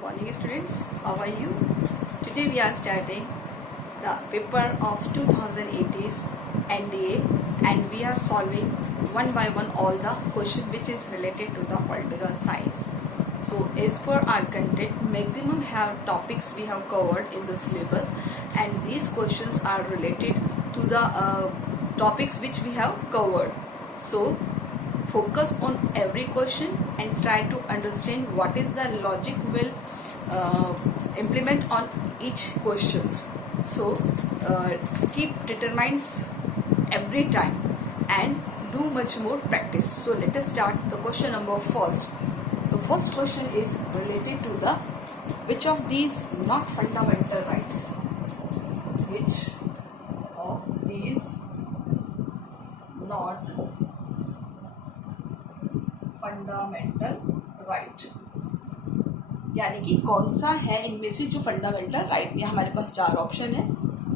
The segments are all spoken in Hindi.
Good morning students, how are you? Today we are starting the paper of 2018 NDA and we are solving one by one all the questions which is related to the political science. So as per our content, maximum have topics we have covered in the syllabus and these questions are related to the topics which we have covered. So focus on every question and try to understand what is the logic will implement on each questions. So keep determines every time and do much more practice. So let us start the question number first. The first question is related to the which of these not fundamental rights? Which of these not fundamental right, यानी कि कौन सा है इनमें से जो फंडामेंटल राइट में हमारे पास चार ऑप्शन है.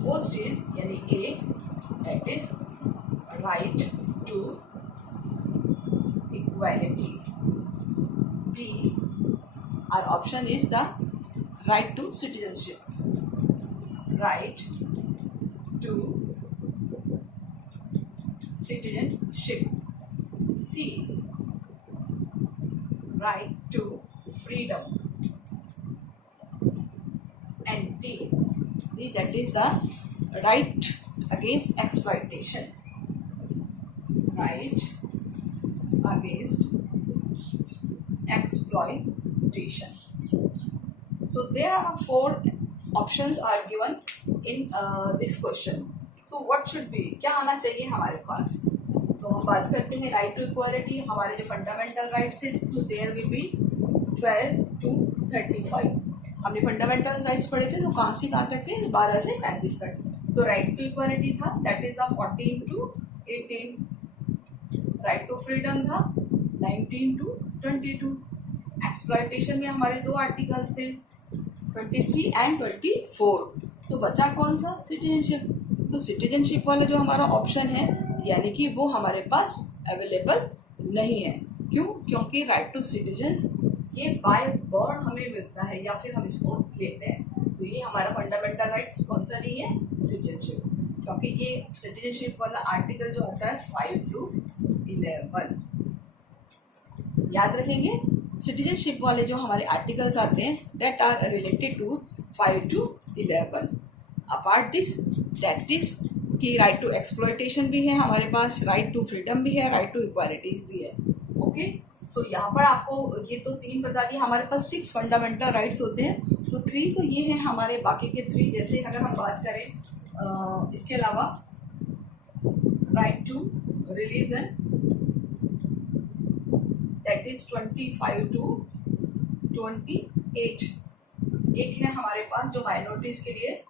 फर्स्ट इज यानी A, that is right to equality. B, our option is the right to citizenship. Right to citizenship. C, right to freedom. And D, that is the right against exploitation. Right against exploitation. So there are four options are given in this question. So what should be, क्या आना चाहिए हमारे पास? तो हम बात करते हैं राइट टू इक्वालिटी. हमारे जो फंडामेंटल राइट्स थे so there will be 12 to 35. हमने फंडामेंटल राइट्स पढ़े थे तो कहाँ से कहाँ तक थे? 12 से 35 तक. तो राइट टू इक्वालिटी था, that is the 14 to 18. Right to freedom था 19 to 22. एक्सप्लॉयटेशन में हमारे दो आर्टिकल्स थे 23 and 24. तो बचा कौन सा? सिटीजनशिप. तो सिटीजनशिप वाला जो हमारा ऑप्शन है यानी कि वो हमारे पास अवेलेबल नहीं है. क्यों? क्योंकि राइट टू सिटीजन्स ये बाय बर्थ हमें मिलता है या फिर हम इसको लेते हैं. तो ये हमारा फंडामेंटल राइट्स कौन सा नहीं है? सिटीजनशिप. क्योंकि ये सिटीजनशिप वाला आर्टिकल जो आता है 5 to 11. याद रखेंगे सिटीजनशिप वाले जो हमारे आर्टिकल्स आते हैं that are related to 5 to 11. Apart this that is कि राइट टू एक्सप्लॉयटेशन भी है हमारे पास, राइट टू फ्रीडम भी है, राइट टू इक्वालिटीज भी है. ओके, सो यहाँ पर आपको ये तो 3 बता दिए. हमारे पास 6 फंडामेंटल राइट्स होते हैं. तो 3 तो ये हैं हमारे, बाकी के 3 जैसे अगर हम बात करें इसके अलावा right to religion that is 25 to 28. एक है हमारे पास जो माइनॉरिटीज के लिए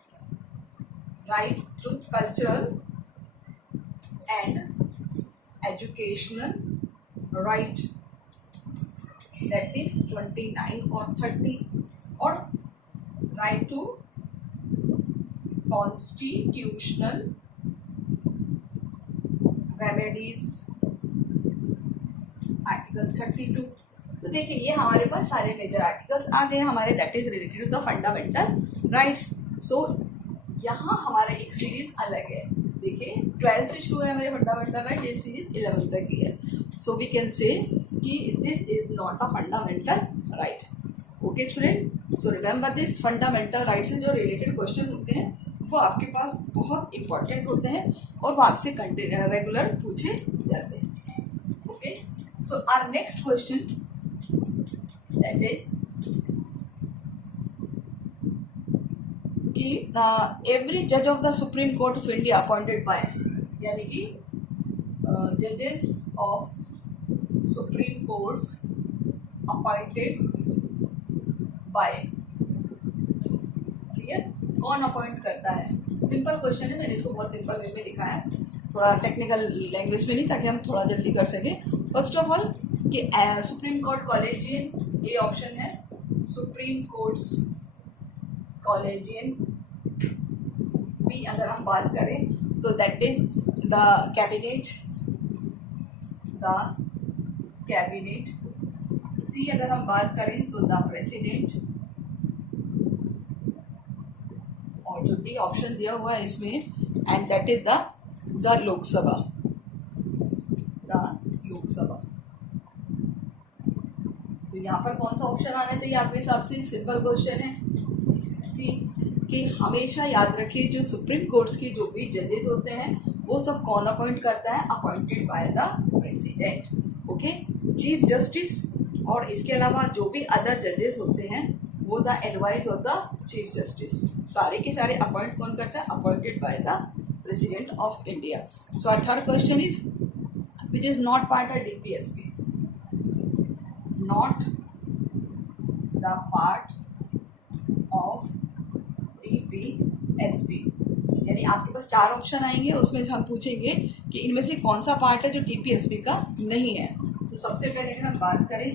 right to cultural and educational right, that is 29 or 30. और right to constitutional remedies article 32. तो देखिए ये हमारे पास सारे मेजर आर्टिकल्स आ गए हमारे, that is related to the fundamental rights. So यहाँ हमारा एक सीरीज अलग है. देखिए 12 से शुरू है हमारे फंडामेंटल राइट, ये सीरीज 11 तक की है. सो वी कैन से कि this is not a fundamental right. Okay student, so remember this fundamental right से जो रिलेटेड क्वेश्चन होते हैं वो आपके पास बहुत इंपॉर्टेंट होते हैं और वो आपसे रेगुलर पूछे जाते हैं. Okay, so our next question that is कि एवरी जज of the supreme court of India appointed by, यानी कि जजेस of supreme courts appointed by. Clear? कौन अपॉइंट करता है? सिंपल क्वेश्चन है, मैंने इसको बहुत सिंपल वे में लिखा है, थोड़ा टेक्निकल लैंग्वेज में नहीं, ताकि हम थोड़ा जल्दी कर सके. फर्स्ट ऑफ ऑल कि सुप्रीम कोर्ट कॉलेजियन, ये ऑप्शन है. सुप्रीम कोर्ट्स कॉलेजियन भी अगर हम बात करें तो दैट इज द कैबिनेट, सी अगर हम बात करें तो द प्रेसिडेंट, डी ऑप्शन दिया हुआ है इसमें, and that is the Lok Sabha, Lok Sabha. तो यहाँ पर कौन सा ऑप्शन आना चाहिए आपके हिसाब से? सिंपल क्वेश्चन है सी, कि हमेशा याद रखिए जो सुप्रीम कोर्ट्स की जो भी जजेस होते हैं वो सब कौन अपॉइंट करता है? Appointed by the president, okay, chief justice. और इसके अलावा जो भी अदर जजेस होते हैं वो the advice of the chief justice, सारे के सारे अपॉइंट कौन करता है? Appointed by the president of India. So our third question is which is not part of DPSP, not the part of DPSP. यानी आपके पास 4 ऑप्शन आएंगे, उसमें से हम पूछेंगे कि इनमें से कौन सा पार्ट है जो डीपीएसपी का नहीं है। तो सबसे पहले अगर हम बात करें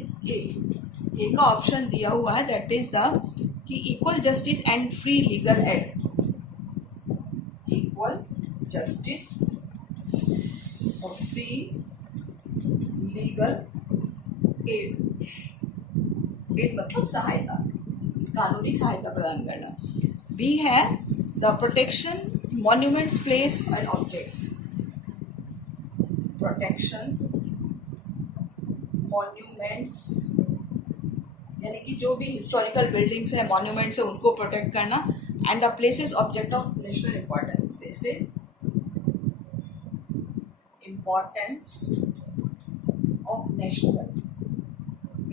ए का ऑप्शन दिया हुआ है, दैट इज द कि equal justice and free legal add, equal justice और फ्री लीगल एड, एड मतलब सहायता, कानूनी सहायता प्रदान करना। बी है the protection monuments place and objects, protections monuments यानी कि जो भी हिस्टोरिकल बिल्डिंग्स है, मॉन्यूमेंट्स है, उनको प्रोटेक्ट करना, and the places object of national importance, places importance of national,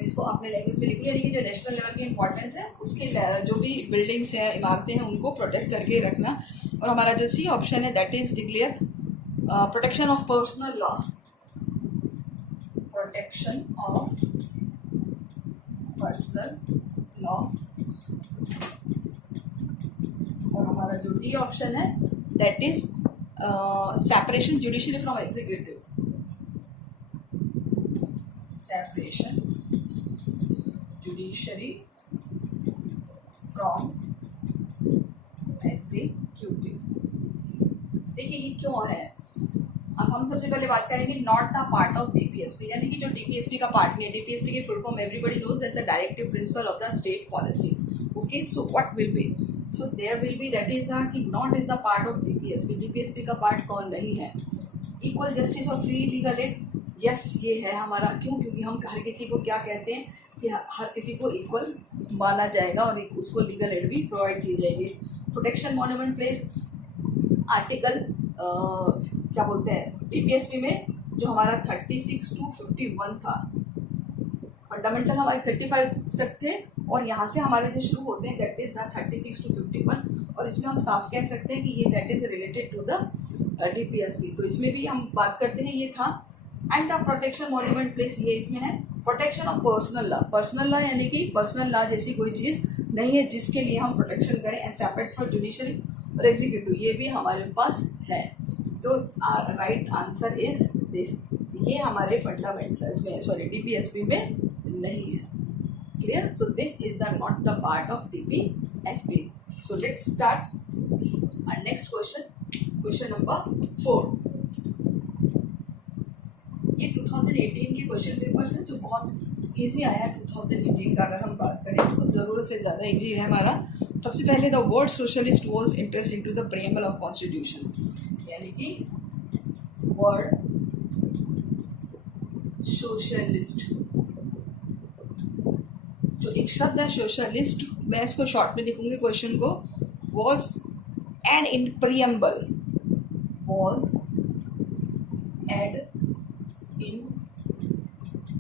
इसको अपने लैंग्वेज में लिख लो, यानी कि जो नेशनल लेवल की इंपॉर्टेंस है उसके जो भी बिल्डिंग्स हैं, इमारतें हैं, उनको प्रोटेक्ट करके रखना। और हमारा जो सी ऑप्शन है that is declare protection of personal law, protection of personal law. और हमारा जो डी ऑप्शन है that is separation judiciary from executive, separation judiciary from executive. देखिए ये क्यों है, अब हम सबसे पहले बात करेंगे not the part of DPSP, यानी कि जो डीपीएसपी का पार्ट नहीं है। डीपीएसपी की full form everybody knows that the directive principle of the state policy, okay. So what will be, so there will be that is the कि not is the part of DPSP, DPSP का पार्ट कौन नहीं है? इक्वल जस्टिस और फ्री लीगल एड, यस ये है हमारा। क्यों? क्योंकि हम हर किसी को क्या कहते हैं कि हर किसी को इक्वल माना जाएगा और उसको लीगल एड भी प्रोवाइड की जाएगी। प्रोटेक्शन मॉन्यूमेंट प्लेस, आर्टिकल क्या बोलते हैं डीपीएसपी में जो हमारा 36 to 51 था, फंडामेंटल हमारे 35 तक थे और यहाँ से हमारे जो शुरू होते हैं दैट इज द 36 to 51, और इसमें हम साफ कह सकते हैं कि ये that is related to the DPSP. तो इसमें भी हम बात करते हैं ये था। And the protection monument place ये इसमें है। Protection of personal law, personal law यानी कि पर्सनल लॉ जैसी कोई चीज़ नहीं है जिसके लिए हम प्रोटेक्शन करें, एंड सेपरेट फ्रॉम जुडिशरी और एग्जीक्यूटिव, ये भी हमारे पास है। तो राइट आंसर इज दिस, ये हमारे फंडामेंटल्स में सॉरी डीपीएसपी में नहीं है। Clear? So this is the not the part of DPSP. So let's start our next question, question number 4। ये 2018 के क्वेश्चन पेपर्स हैं जो बहुत इजी आया है 2018 का। अगर हम बात करें तो ज़रूरत से ज़्यादा इजी है हमारा। सबसे पहले the word socialist was interesting to the preamble of constitution, यानी कि वर्ड सोशलिस्ट, जो एक शब्द है सोशलिस्ट, मैं इसको शॉर्ट में लिखूंगी क्वेश्चन को, was and in preamble, was add in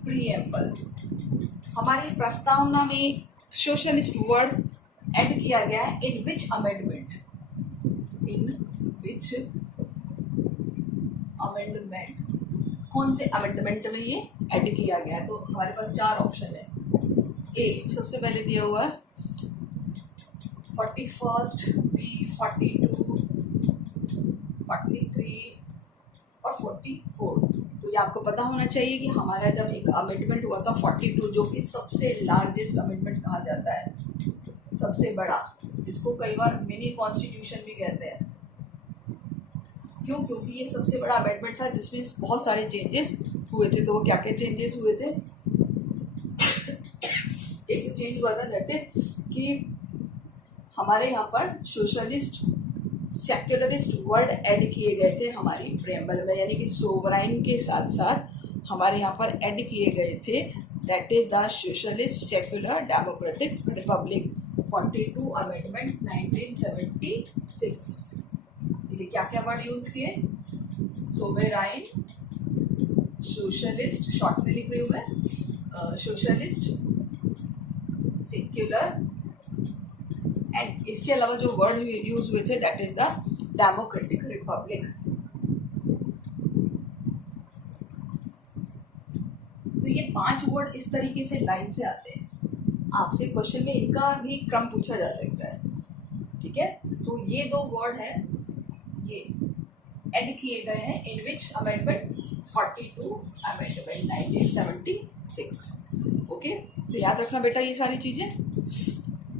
preamble, हमारी प्रस्तावना में सोशलिस्ट वर्ड ऐड किया गया है। इन विच अमेंडमेंट, इन विच अमेंडमेंट, कौन से अमेंडमेंट में ये ऐड किया गया है? तो हमारे पास 4 ऑप्शन है। ए सबसे पहले दिया हुआ है 41, बी 42, 43 और 44। तो ये आपको पता होना चाहिए कि हमारा जब एक अमेंडमेंट हुआ था 42, जो कि सबसे लार्जेस्ट अमेंडमेंट कहा जाता है, सबसे बड़ा, इसको कई बार मिनी कॉन्स्टिट्यूशन भी कहते हैं। क्यों? क्योंकि ये सबसे बड़ा अमेंडमेंट था जिसमें बहुत सारे चेंजेस हुए थे। तो वो क्या क्या चेंजेस हुए थे? एक जो चेंज हुआ था दैट इज कि हमारे यहाँ पर सोशलिस्ट सेक्युलरिस्ट वर्ड ऐड किए गए थे हमारी प्रेम्बल में, यानी कि सोवराइन के साथ साथ हमारे यहाँ पर ऐड किए गए थे, that is the socialist secular democratic Republic 42 amendment 1976। ये क्या क्या वर्ड यूज किए? सोवराइन, सोशलिस्ट, शॉर्ट में लिख रही हूँ मैं, सोशलिस्ट, सेक्युलर, एंड इसके अलावा जो वर्ड यूज हुए थे that is the democratic Republic. तो ये 5 वर्ड इस तरीके से लाइन से आते हैं। आपसे क्वेश्चन में इनका भी क्रम पूछा जा सकता है, ठीक है। तो ये 2 वर्ड है, ये ऐड किए गए हैं इन विच अमेंडमेंट 42 अमेंडमेंट 1976। ओके, तो याद रखना बेटा ये सारी चीजें।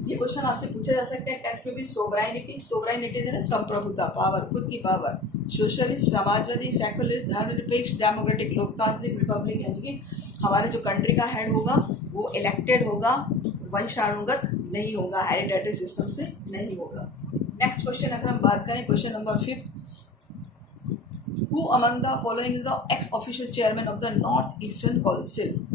ये क्वेश्चन आपसे पूछा जा सकता है टेस्ट में भी। सोवराइनिटी, सोवराइनिटी है ना संप्रभुता, पावर, खुद की पावर। सोशलिस्ट समाजवादी, सेकुलरिस्ट धर्मनिरपेक्ष, डेमोक्रेटिक लोकतांत्रिक रिपब्लिक, यानी कि हमारे जो कंट्री का हेड होगा वो इलेक्टेड होगा, वंशानुगत नहीं होगा, हेरिडेटरी सिस्टम से नहीं होगा। नेक्स्ट क्वेश्चन अगर हम बात करें, question number 5, who among the following is the x official chairman of the north eastern council?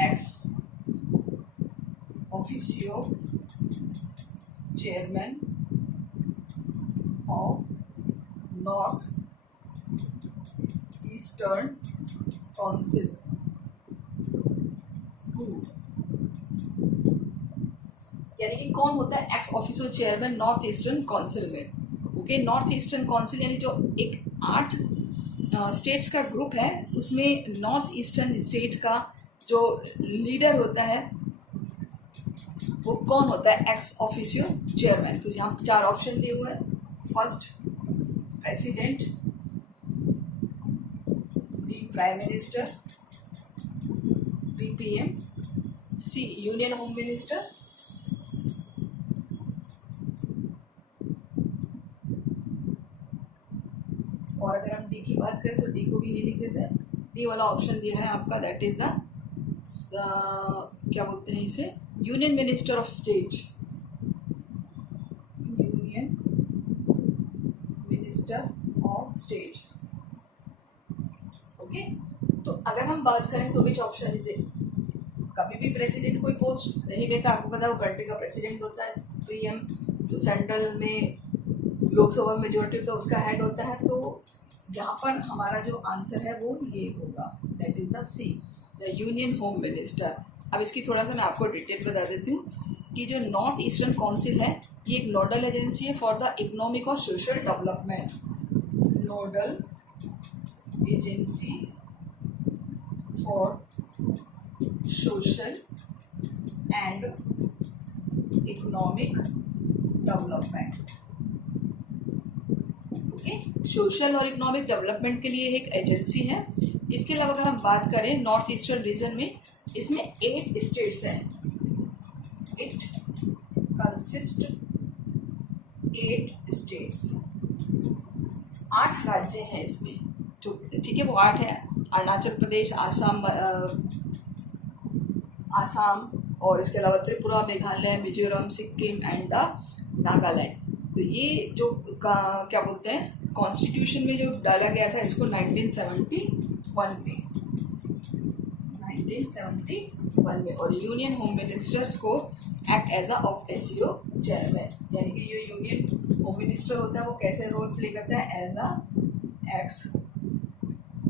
X officio chairman of north eastern council, यानी कि कौन होता है x official chairman north eastern council में? ओके, नॉर्थ ईस्टर्न काउंसिल यानी जो एक 8 स्टेट्स का ग्रुप है, उसमें नॉर्थ ईस्टर्न स्टेट का जो लीडर होता है वो कौन होता है? Ex officio chairman. तो यहाँ 4 ऑप्शन दिए हुए हैं। First president, B prime minister, B PM, C union home minister, और अगर हम डी की बात करें तो डी को भी ये लिख देते हैं। डी वाला ऑप्शन दिया है आपका, दैट इज द क्या बोलते हैं इसे, union minister of state, union minister of state. Okay, तो अगर हम बात करें तो विच ऑप्शन इज इट? कभी भी प्रेसिडेंट कोई पोस्ट नहीं लेता, आपको पता है वो कंट्री का प्रेसिडेंट होता है। पीएम जो सेंट्रल में लोकसभा मेजोरिटी होता है उसका हेड होता है। तो यहाँ पर हमारा जो आंसर है वो ये होगा, that is the C, the union home minister. अब इसकी थोड़ा सा मैं आपको डिटेल बता देती हूँ कि जो नॉर्थ ईस्टर्न काउंसिल है ये एक नोडल एजेंसी है फॉर द इकोनॉमिक और social development, nodal agency for social and economic development. Okay, social और इकोनॉमिक डेवलपमेंट के लिए एक एजेंसी है। इसके अलावा अगर हम बात करें नॉर्थ ईस्टर्न रीजन में, इसमें 8 स्टेट्स हैं। इट कंसिस्ट 8 स्टेट्स, 8 राज्य हैं इसमें, ठीक है, वो 8 है। अरुणाचल प्रदेश, आसाम और इसके अलावा त्रिपुरा, मेघालय, मिजोरम, सिक्किम एंड द नागालैंड। तो ये जो क्या बोलते हैं कॉन्स्टिट्यूशन में जो डाला गया था इसको 1971 में, और यूनियन होम मिनिस्टर्स को act as a officio chairman, यानी कि ये यूनियन होम मिनिस्टर होता है वो कैसे रोल प्ले करता है? As a ex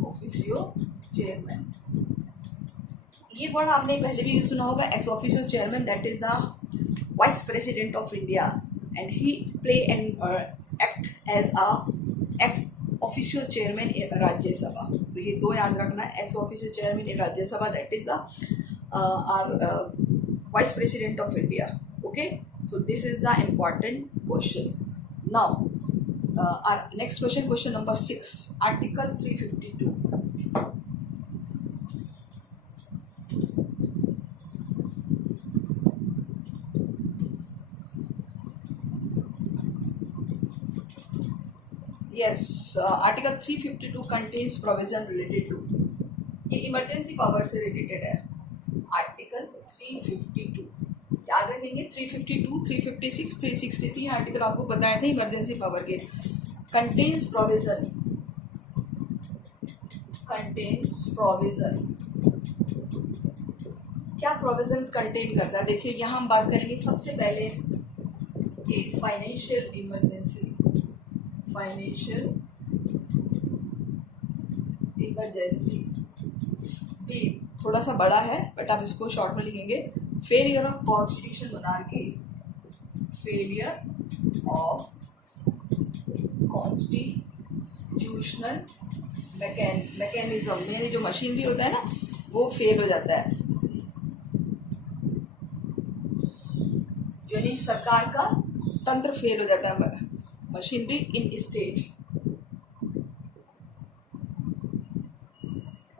officio chairman. ये वर्ड आपने पहले भी सुना होगा, ex officio chairman, that is the vice president of India and he play and act as a ex official chairman in Rajya Sabha. तो ये 2 याद रखना, ex official chairman in Rajya Sabha, that is the our vice president of India. Okay, so this is the important question. Now our next question, question number 6, article 352। Yes, Article 352 contains provision related to, ये इमरजेंसी पावर से रिलेटेड है। आर्टिकल 352 याद रखेंगे 352, 356, 363 आर्टिकल आपको बताए थे इमरजेंसी पावर के। कंटेन्स प्रोविजन, क्या प्रोविजंस कंटेन करता है? देखिए यहाँ हम बात करेंगे सबसे पहले कि फाइनेंशियल इमरजेंसी भी थोड़ा सा बड़ा है बट आप इसको शॉर्ट में लिखेंगे। Failure of constitution monarchy, failure of constitutional mechanism, यानी जो मशीनरी होता है ना वो फेल हो जाता है, यानी सरकार का तंत्र फेल हो जाता है, मशीनरी इन स्टेट।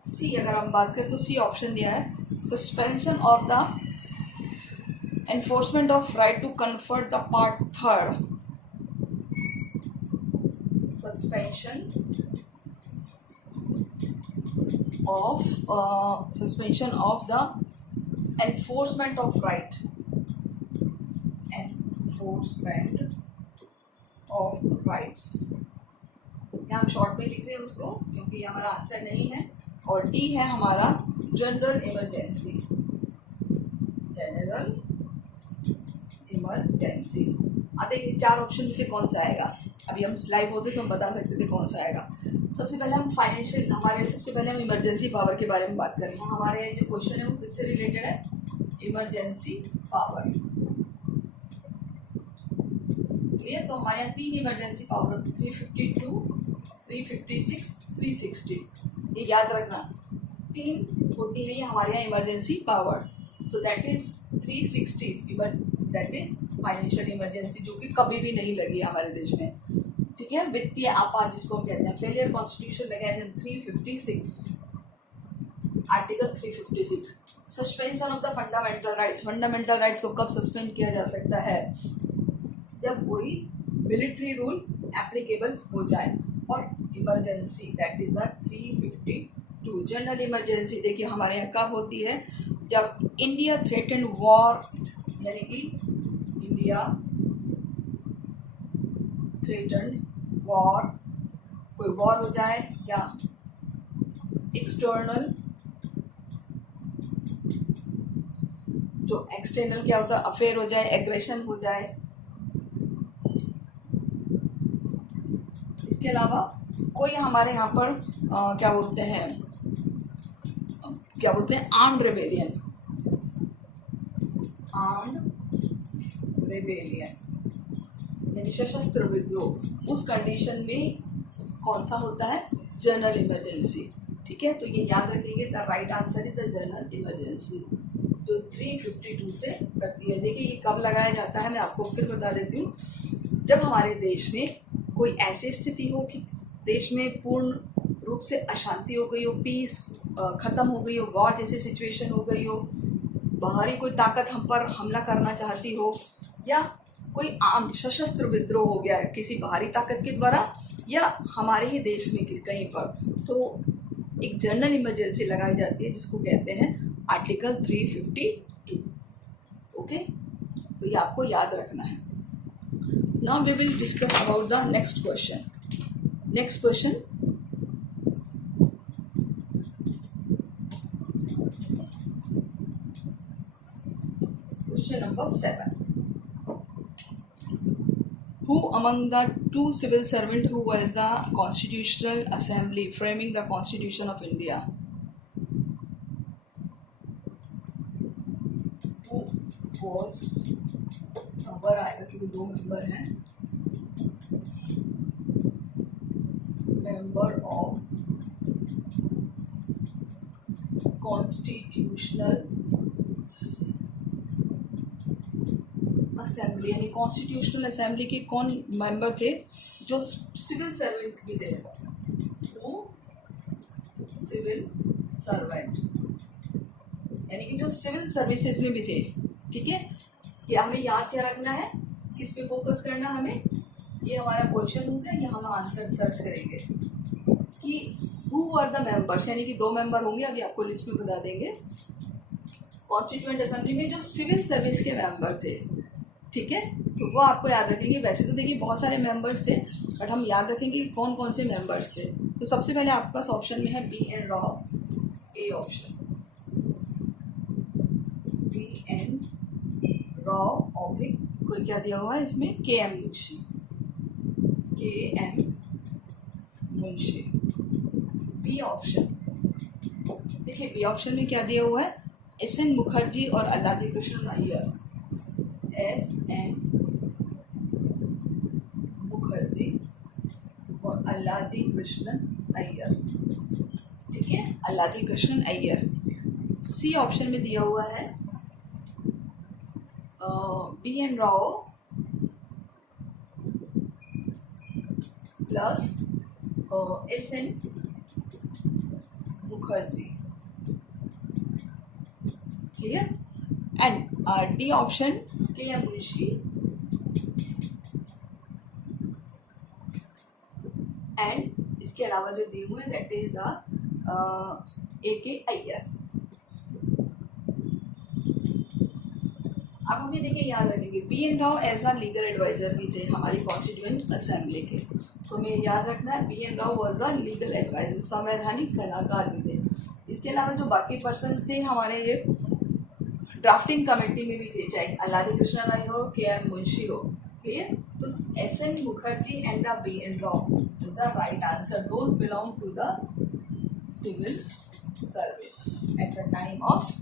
सी अगर हम बात करें तो सी ऑप्शन दिया है, suspension of the enforcement of right to comfort the part third, suspension of the enforcement of right, यहाँ हम शॉर्ट में लिख रहे हैं उसको क्योंकि ये हमारा आंसर नहीं है। और डी है हमारा जनरल इमरजेंसी, देखिए 4 ऑप्शन में से कौन सा आएगा। अभी हम लाइव होते तो हम बता सकते थे कौन सा आएगा। सबसे पहले हम सबसे पहले हम इमरजेंसी पावर के बारे में बात करेंगे। हमारे जो क्वेश्चन है वो किससे रिलेटेड है? Emergency power. क्लियर? तो हमारे यहाँ 3 इमरजेंसी पावर होती है, 352, 356, 360। ये याद रखना 3 होती है ये हमारे यहाँ emergency power. So that is 360, that is financial emergency, जो कि कभी भी नहीं लगी हमारे देश में। ठीक है, वित्तीय आपात जिसको हम कहते हैं। Failure constitution mechanism 356, article 356। Suspension of the fundamental rights, fundamental rights को कब सस्पेंड किया जा सकता है? जब कोई मिलिट्री रूल एप्लीकेबल हो जाए। और emergency that is the 352। General emergency देखिए हमारे यहाँ कब होती है? जब इंडिया थ्रेटन वॉर, यानी कि इंडिया थ्रेटन वॉर, कोई वॉर हो जाए या एक्सटर्नल, जो एक्सटर्नल क्या होता है? अफेयर हो जाए, एग्रेशन हो जाए। इसके अलावा कोई हमारे यहाँ पर क्या बोलते हैं आर्म्ड रेबेलियन, यानी सशस्त्र विद्रोह। उस कंडीशन में कौन सा होता है? General emergency. ठीक है, तो ये याद रखेंगे। The right answer is the general emergency, जो 352 से करती है। देखिए ये कब लगाया जाता है, मैं आपको फिर बता देती हूँ। जब हमारे देश में कोई ऐसी स्थिति हो कि देश में पूर्ण रूप से अशांति हो गई हो, पीस खत्म हो गई हो, वॉर जैसी सिचुएशन हो गई हो, बाहरी कोई ताकत हम पर हमला करना चाहती हो, या कोई आम सशस्त्र विद्रोह हो गया है किसी बाहरी ताकत के द्वारा या हमारे ही देश में कहीं पर, तो एक जनरल इमरजेंसी लगाई जाती है जिसको कहते हैं आर्टिकल 352। ओके, तो ये आपको याद रखना है। Now we will discuss about the next question. Question number 7. Who among the 2 civil servants who was the Constitutional Assembly framing the Constitution of India? Who was, number आएगा क्योंकि 2 मेंबर हैं, मेंबर ऑफ कॉन्स्टिट्यूशनल असेंबली, यानी कॉन्स्टिट्यूशनल असेंबली के कौन मेंबर थे? जो सिविल सर्वेंट भी थे, वो सिविल सर्वेंट, यानी कि जो सिविल सर्विसेज में भी थे। ठीक है, ये हमें याद क्या रखना है, किस पे फोकस करना हमें? ये हमारा क्वेश्चन होगा, ये हम आंसर सर्च करेंगे कि हु आर द मेंबर्स, यानी कि 2 मेंबर होंगे, अभी आपको लिस्ट में बता देंगे। कॉन्स्टिट्यूएंट असेंबली में जो सिविल सर्विस के मेंबर थे, ठीक है, तो वो आपको याद रखेंगे। वैसे तो देखिए बहुत सारे मेंबर्स थे, बट हम याद रखेंगे कौन कौन से मेंबर्स थे। तो सबसे पहले आपके पास ऑप्शन में है B N Rao, A option, B N Rao oblique कोई क्या दिया हुआ है इसमें, के M Munshi, K M Munshi. B option, देखिए बी ऑप्शन में क्या दिया हुआ है, एस एन मुखर्जी और अल्लादी कृष्णन अय्यर, एस एन मुखर्जी और अल्लादी कृष्णन अय्यर, ठीक है, अल्लादी कृष्णन अय्यर। सी ऑप्शन में दिया हुआ है B N Rao plus S N Mukherjee, clear. And D option K M Munshi and इसके अलावा जो दिए हुए हैं दैट इज द ए के अय्यर। अब हमें देखिए याद रखेंगे B N Rao as a legal advisor भी थे हमारी कॉन्स्टिट्यूएंट असेंबली के, तो हमें याद रखना है B N Rao was the legal advisor, संवैधानिक सलाहकार भी थे। इसके अलावा जो बाकी पर्सन थे हमारे ये ड्राफ्टिंग कमेटी में भी थे, चाहे अल्लादी कृष्णन अय्यर हो, के एम मुंशी हो, क्लियर। तो S N Mukherjee and the B N Rao is the right answer, those belong to the civil service at the time of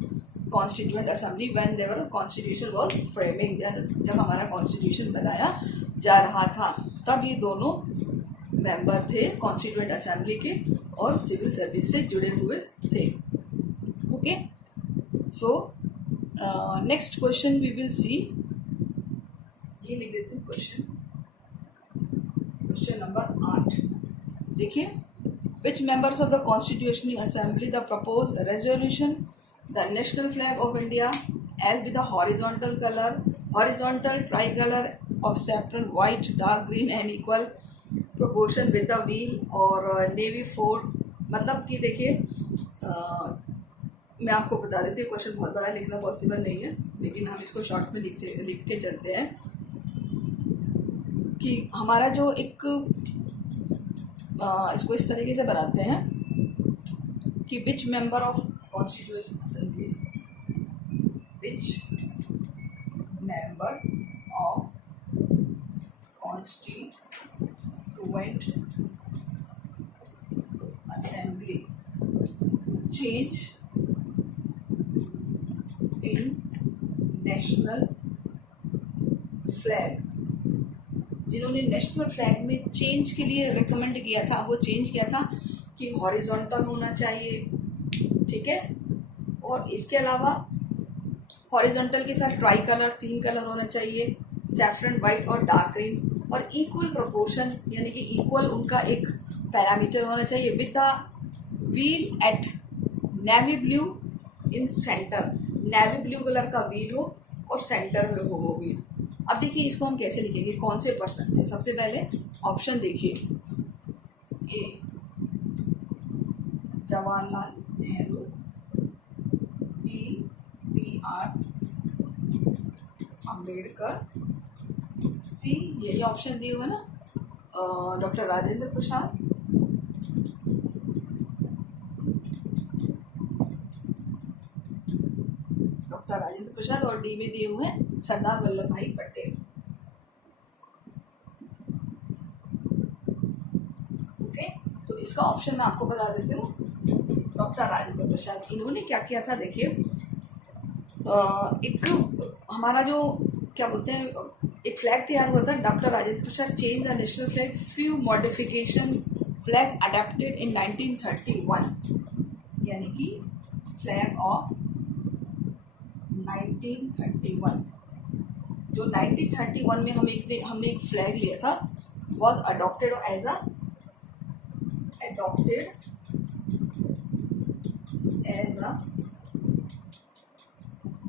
constituent assembly when their constitution was framing, जब हमारा कॉन्स्टिट्यूशन बनाया जा रहा था तब ये दोनों मेंबर थे कॉन्स्टिट्यूएंट असेंबली के और सिविल सर्विस से जुड़े हुए थे। Okay, so next question we will see, ये लिख देते हैं क्वेश्चन, क्वेश्चन नंबर 8। देखिए, which members of the Constitutional Assembly the proposed resolution the national flag of India as with the horizontal color, horizontal tricolor of saffron white, dark green and equal proportion with the wheel और navy fort। मतलब कि देखिए मैं आपको बता देती हूँ, क्वेश्चन बहुत बड़ा लिखना पॉसिबल नहीं है, लेकिन हम इसको शॉर्ट में लिख के चलते हैं कि हमारा जो एक इसको इस तरीके से बनाते हैं कि which member of constituent assembly, which member of constituent assembly change in national flag, जिन्होंने नेशनल फ्लैग में चेंज के लिए रिकमेंड किया था, वो चेंज किया था कि हॉरिजॉन्टल होना चाहिए, ठीक है, और इसके अलावा हॉरिजॉन्टल के साथ ट्राई कलर 3 कलर होना चाहिए, सैफरन वाइट और डार्क ग्रीन, और इक्वल प्रोपोर्शन यानी कि इक्वल उनका एक पैरामीटर होना चाहिए, with the wheel at navy blue in centre, navy blue colour का व्हील हो और सेंटर में हो वो व्हील। अब देखिए इसको हम कैसे लिखेंगे, कौन से पर्सन थे। सबसे पहले ऑप्शन देखिए, A Jawaharlal Nehru, B B R Ambedkar, C यही ऑप्शन दिए हुए ना, डॉक्टर राजेंद्र प्रसाद, डॉक्टर राजेंद्र प्रसाद, और डी में दिए हुए हैं सरदार वल्लभ भाई पटेल। ओके, तो इसका ऑप्शन मैं आपको बता देती हूँ, डॉक्टर राजेंद्र प्रसाद। इन्होंने क्या किया था, देखिए एक हमारा जो क्या बोलते हैं एक फ्लैग तैयार हुआ था, doctor Rajendra Prasad change the national flag, few modification, flag adopted in 1931, यानी कि फ्लैग ऑफ 1931, जो 1931 में हमने एक फ्लैग लिया था, was adopted as a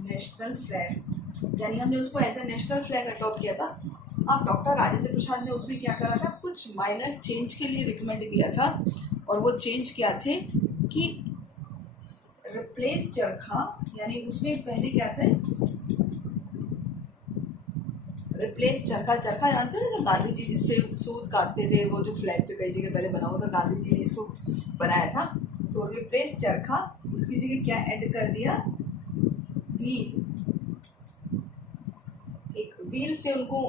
national flag, यानी हमने उसको as a national flag adopt किया था। अब डॉक्टर राजेंद्र प्रसाद ने उसमें क्या करा था, कुछ माइनर चेंज के लिए रिकमेंड किया था, और वो चेंज क्या थे कि रिप्लेस चरखा, यानी उसमें पहले क्या था, रिप्लेस चरखा। चरखा जानते हो ना, जब गांधी जी जिससे सूत काटते थे, वो जो फ्लैग पे कई जगह पहले बना हुआ था, गांधी जी ने इसको बनाया था। तो रिप्लेस चरखा, उसकी जगह क्या ऐड कर दिया, व्हील। एक व्हील से उनको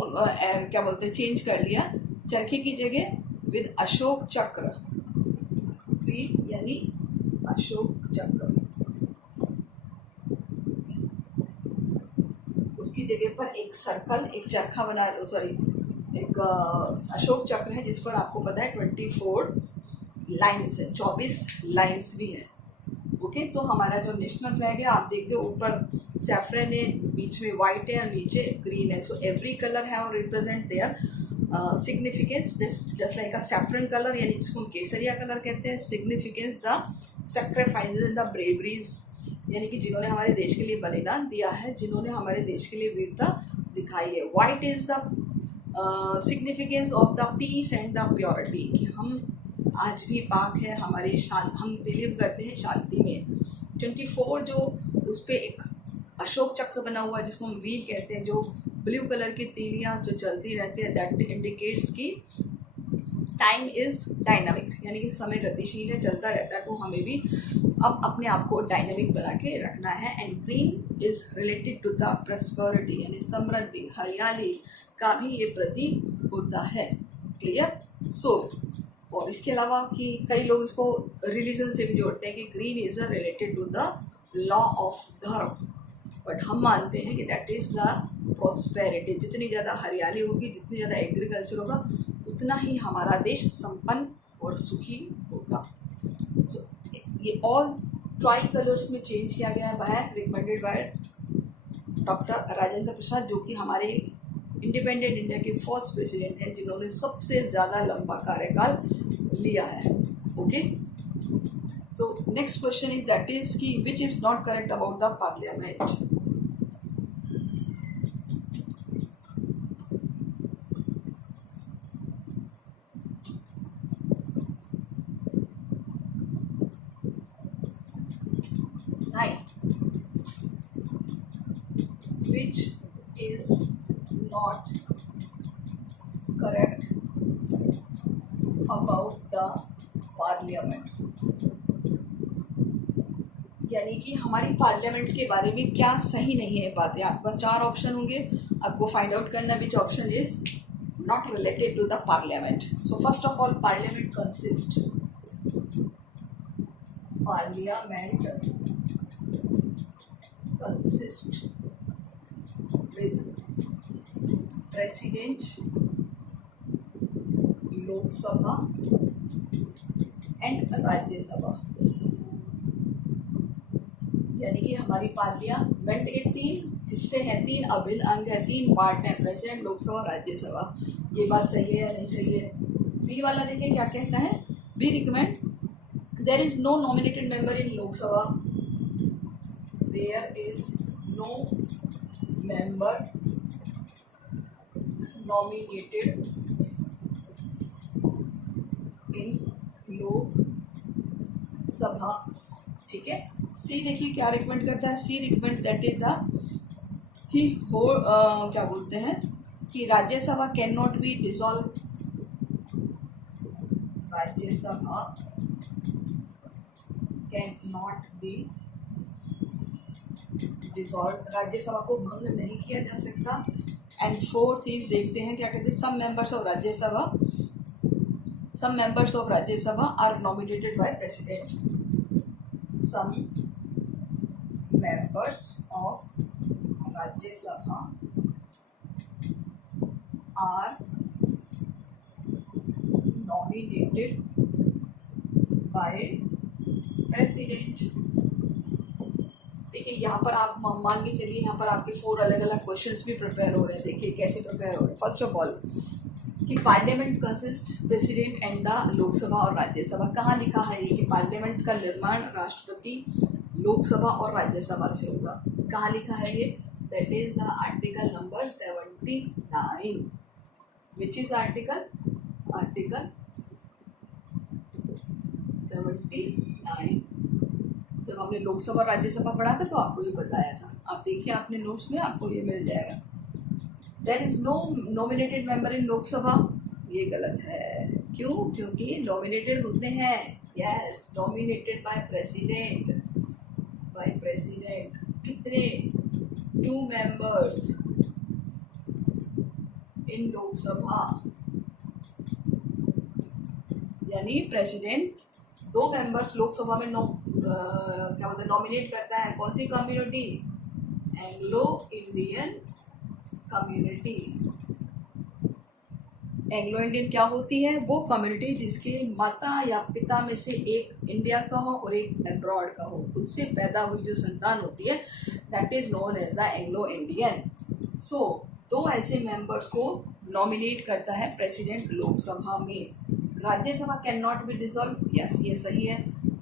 क्या बोलते हैं, चेंज कर लिया, चरखे की जगह विद अशोक चक्र, व्हील यानी अशोक चक्र। उसकी जगह पर एक सर्कल, एक चरखा बना, सॉरी एक अशोक चक्र है, जिस पर आपको पता है 24 लाइन्स है, 24 लाइन्स भी है। ओके, तो हमारा जो नेशनल फ्लैग है, आप देखते हो ऊपर सैफरन है, बीच में वाइट है और नीचे ग्रीन है। So every colour have represent their significance, just like a saffron colour, यानी जिसको केसरिया कलर कहते हैं, significance the sacrifices and the braveries, यानी कि जिन्होंने हमारे देश के लिए बलिदान दिया है, जिन्होंने हमारे देश के लिए वीरता दिखाई है। White is the significance of the peace and the purity, कि हम आज भी पाक है, हमारी हम बिलीव करते हैं शांति में। 24 जो उस पर एक अशोक चक्र बना हुआ है, जिसको हम वील कहते हैं, जो ब्लू कलर की तीलियां जो चलती रहती है, दैट इंडिकेट्स की टाइम इज डायनामिक, यानी कि समय गतिशील है, चलता रहता है। तो हमें भी अब अपने आप को डायनामिक बना के रखना है। And green is related to the prosperity, यानी समृद्धि, हरियाली का भी ये प्रतीक होता है। क्लियर? सो और इसके अलावा कि कई लोग इसको रिलीजन से भी जोड़ते हैं कि green is related to the law of dharma, but हम मानते हैं कि दैट इज द प्रॉस्पेरिटी। जितनी ज़्यादा हरियाली होगी, जितनी ज़्यादा एग्रीकल्चर होगा, उतना ही हमारा देश संपन्न और सुखी होगा। so, ये ऑल ट्राई कलर्स में चेंज किया गया है, रिकमेंडेड बाय डॉक्टर राजेंद्र प्रसाद, जो कि हमारे इंडिपेंडेंट इंडिया के फर्स्ट प्रेसिडेंट हैं, जिन्होंने सबसे ज़्यादा लंबा कार्यकाल लिया है। ओके, तो next question is that is कि which is not correct about the parliament. Which is not correct about the parliament, यानी कि हमारी पार्लियामेंट के बारे में क्या सही नहीं है बातें। आपके पास 4 ऑप्शन होंगे, आपको फाइंड आउट करना which option is not related to the parliament. So first of all, parliament consist with president, लोक सभा एंड राज्यसभा, यानी कि हमारी पार्लियामेंट के 3 हिस्से हैं, 3 अभिन्न अंग हैं, 3 पार्ट हैं, प्रेसिडेंट, लोकसभा, राज्यसभा। ये बात सही है या नहीं सही है? बी वाला देखिए क्या कहता है, B recommend there is no nominated member in Lok Sabha, there is no member nominated in लोक सभा। ठीक है, सी देखिए क्या रिकमेंड करता है, C recommend that is the ही हो क्या बोलते हैं कि Rajya Sabha can not be dissolve, Rajya Sabha can not be dissolve, Rajya Sabha को भंग नहीं किया जा सकता। एंड 4th चीज देखते हैं क्या कहते हैं, some members of Rajya Sabha are nominated by president, some members of Rajya Sabha are nominated by president. देखिए यहाँ पर आप मान के चलिए, यहाँ पर आपके 4 अलग अलग क्वेश्चंस भी प्रिपेयर हो रहे हैं। देखिए कैसे प्रिपेयर हो रहे हैं। फर्स्ट ऑफ ऑल कि parliament consist president and the Lok Sabha और राज्यसभा। कहाँ लिखा है ये कि पार्लियामेंट का निर्माण राष्ट्रपति, लोकसभा और राज्यसभा से होगा? कहाँ लिखा है ये? That is the article number 79, which is article 79। जब हमने लोकसभा राज्यसभा पढ़ा था तो आपको ये बताया था, आप देखिए आपने नोट्स में आपको ये मिल जाएगा। There is no nominated member in Lok Sabha, ये गलत है। क्यों? क्योंकि नॉमिनेटेड होते हैं, यस, नॉमिनेटेड बाय प्रेसिडेंट, कितने? 2 मेंबर्स इन लोकसभा, यानी प्रेसिडेंट 2 मेंबर्स लोकसभा में क्या बोलते हैं नॉमिनेट करता है। कौन सी community? Anglo Indian community. Anglo Indian क्या होती है? वो कम्युनिटी जिसके माता या पिता में से एक इंडिया का हो और एक अब्रॉड का हो, उससे पैदा हुई जो संतान होती है that is known as the Anglo Indian. So 2 ऐसे मेंबर्स को नॉमिनेट करता है प्रेसिडेंट लोकसभा में। Rajya Sabha can not be dissolve, yes ये सही है,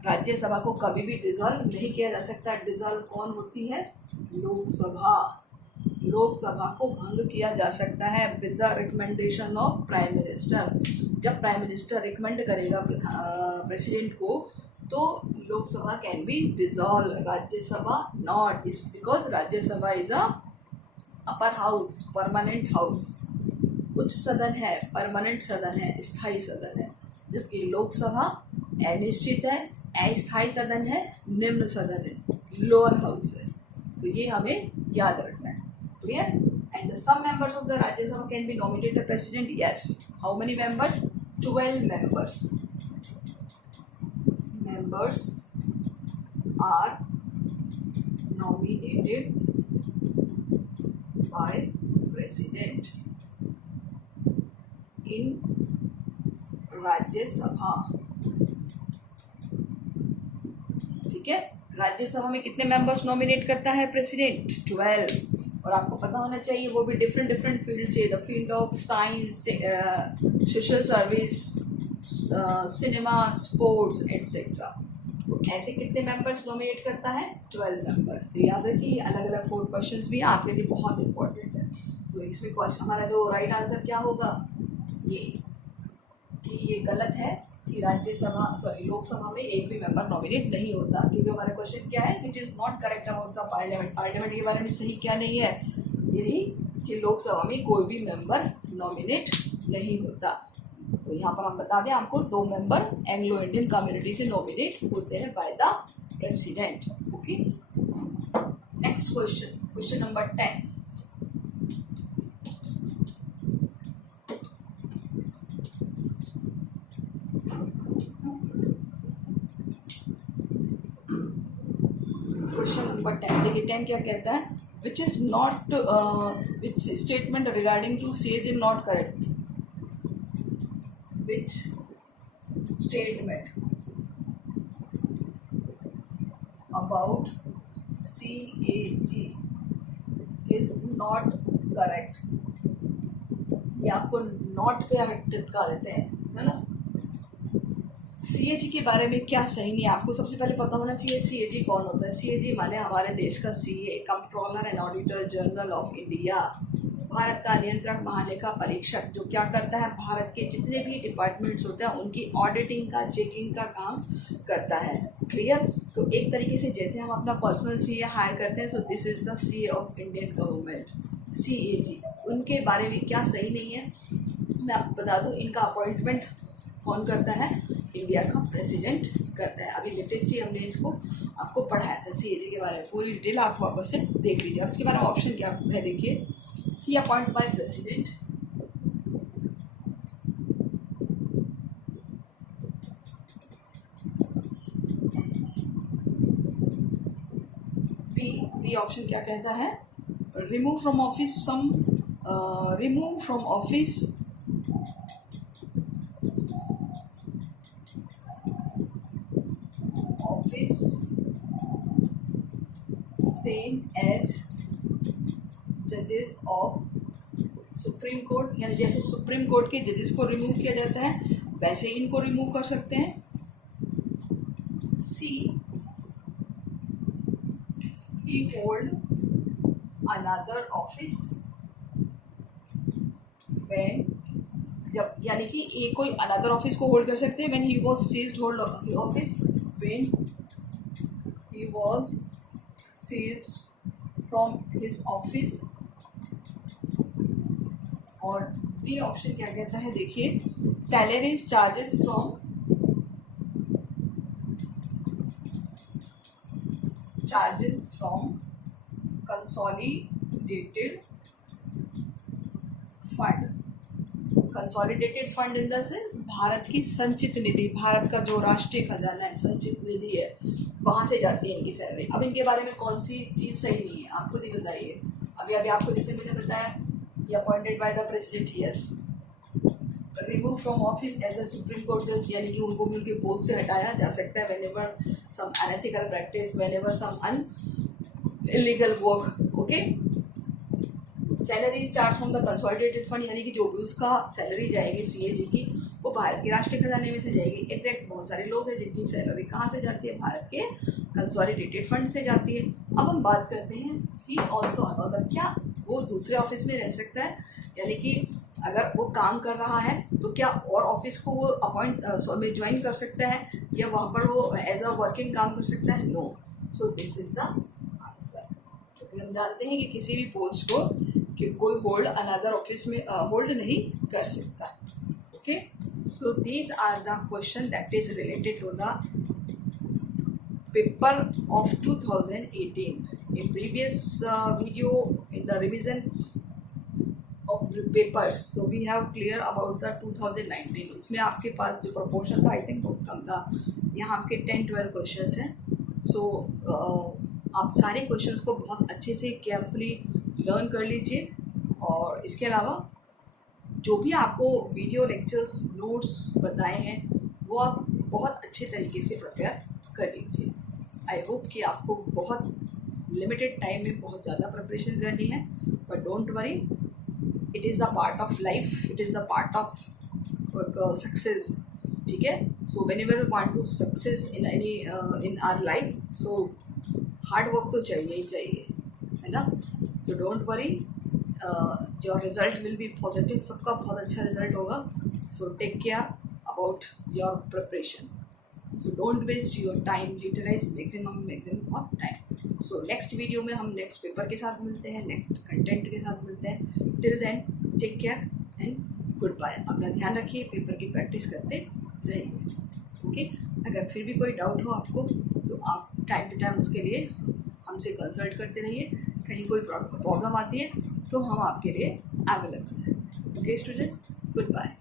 राज्यसभा को कभी भी डिसॉल्व नहीं किया जा सकता। डिसॉल्व कौन होती है? लोकसभा। लोकसभा को भंग किया जा सकता है with the recommendation of prime minister. जब प्राइम मिनिस्टर रिकमेंड करेगा प्रेसिडेंट को तो Lok Sabha can be dissolve, Rajya Sabha not, is because Rajya Sabha is a upper house, permanent house, उच्च सदन है, परमानेंट सदन है, स्थायी सदन है, जबकि लोकसभा अनिश्चित है, अस्थायी सदन है, निम्न सदन है, लोअर हाउस है। तो ये हमें याद रखना है, clear? And the some members of the Rajya Sabha can be nominated president, yes. How many members? 12 members are nominated by president in Rajya Sabha. ठीक है, राज्यसभा में कितने मेंबर्स नॉमिनेट करता है प्रेसिडेंट? 12। और आपको पता होना चाहिए वो भी डिफरेंट डिफरेंट फील्ड से, the field of science, social service, cinema, sports etcetera. तो ऐसे कितने मेंबर्स नॉमिनेट करता है? 12 मेंबर्स। तो याद रखिए अलग अलग 4 क्वेश्चंस भी आपके लिए बहुत इंपॉर्टेंट है। तो इसमें हमारा जो राइट आंसर क्या होगा, ये कि ये गलत है कि लोकसभा में एक भी मेंबर नॉमिनेट नहीं होता, क्योंकि हमारा क्वेश्चन क्या है, which is not correct about the parliament. Parliament के बारे में सही क्या नहीं है, यही कि लोकसभा में कोई भी मेंबर नॉमिनेट नहीं होता। तो यहाँ पर हम बता दें आपको 2 मेंबर एंग्लो इंडियन कम्युनिटी से नॉमिनेट होते हैं by the president. Okay, next question, question number 10। Question number 10 देखिए, 10 क्या कहता है, which is not which statement regarding to CAG not correct, which statement about CAG is not correct. ये आपको नॉट पे टिपका देते हैं, है ना। CAG के बारे में क्या सही नहीं है, आपको सबसे पहले पता होना चाहिए CAG कौन होता है। CAG माने हमारे देश का CA, controller and auditor general of India, Bharat का नियंत्रक महालेखा परीक्षक, जो क्या करता है, भारत के जितने भी डिपार्टमेंट्स होते हैं उनकी ऑडिटिंग का, चेकिंग का काम करता है। क्लियर? तो एक तरीके से जैसे हम अपना पर्सनल CA हायर करते हैं, सो this is the CA of Indian government, CAG। उनके बारे में क्या सही नहीं है, मैं आपको बता दूं, इनका अपॉइंटमेंट कौन करता है, इंडिया का प्रेसिडेंट करता है। अभी लेटेस्ट ही हमने इसको आपको पढ़ाया था CAG के बारे में, पूरी डिटेल आप वापस से देख लीजिए। अब इसके बारे में ऑप्शन क्या है देखिए, कि appoint by president, B option क्या कहता है, remove from office some, remove from office same as जजेस ऑफ सुप्रीम कोर्ट, यानी जैसे सुप्रीम कोर्ट के जजेस को रिमूव किया जाता है वैसे इनको रिमूव कर सकते हैं। सी, ही होल्ड अनदर ऑफिस व्हेन, जब यानी कि ये कोई अनदर ऑफिस को होल्ड कर सकते हैं, when he was seized hold office, when he was seized from his office। और बी ऑप्शन क्या कहता है, देखिए, salaries charges from consolidated fund. Consolidated fund in the sense Bharat की संचित निधि, भारत का जो राष्ट्रीय खजाना है, संचित निधि है, वहां से जाती है इनकी सैलरी। अब इनके बारे में कौन सी चीज़ सही नहीं है, आप खुद ही बताइए। अभी अभी आपको जैसे मैंने बताया, ये appointed by the president, yes. Remove from office as a supreme court जज, यानी कि उनको भी उनके पोस्ट से हटाया जा सकता है whenever some unethical practice, whenever some illegal work, okay. Salary charge from the consolidated fund, यानी कि जो भी उसका सैलरी जाएगी सीएजी की, वो भारत के राष्ट्रीय खजाने में से जाएगी। एग्जैक्ट, बहुत सारे लोग हैं जिनकी सैलरी कहाँ से जाती है, भारत के कंसोलिडेटेड फंड से जाती है। अब हम बात करते हैं ही ऑल्सो अनदर, क्या वो दूसरे ऑफिस में रह सकता है, यानी कि अगर वो काम कर रहा है तो क्या और ऑफिस को वो में ज्वाइन कर सकता है, या वहाँ पर वो एज अ वर्किंग काम कर सकता है? No. So this is the answer. क्योंकि हम जानते हैं कि किसी भी पोस्ट को कि कोई होल्ड अनदर ऑफिस में होल्ड नहीं कर सकता, okay. So these are the question that is related to the paper of 2018. In previous video, in the revision of the papers, so we have clear about the 2019. उसमें आपके पास जो proportion था, I think बहुत कम था। यहाँ आपके 10-12 questions हैं। So आप सारे questions को बहुत अच्छे से carefully learn कर लीजिए, और इसके अलावा जो भी आपको वीडियो लेक्चर्स नोट्स बताए हैं वो आप बहुत अच्छे तरीके से प्रिपेयर कर लीजिए। आई होप कि आपको बहुत लिमिटेड टाइम में बहुत ज़्यादा प्रिपरेशन करनी है, but don't worry, it is the part of life, it is the part of success, ठीक है। So whenever we want to success in any in our life, so hard work तो चाहिए ही चाहिए, है ना। So don't worry, your result will be positive, सबका बहुत अच्छा रिजल्ट होगा। So take care about your preparation. So don't waste your time, utilize maximum of time. So next video में हम next paper के साथ मिलते हैं, next content के साथ मिलते हैं। Till then, take care and goodbye. अपना ध्यान रखिए, पेपर की प्रैक्टिस करते रहिए, ओके। अगर फिर भी कोई डाउट हो आपको तो आप टाइम टू टाइम उसके लिए हमसे कंसल्ट करते रहिए। कहीं कोई प्रॉब्लम आती है तो हम आपके लिए अवेलेबल हैं, ओके स्टूडेंट्स, गुड बाय।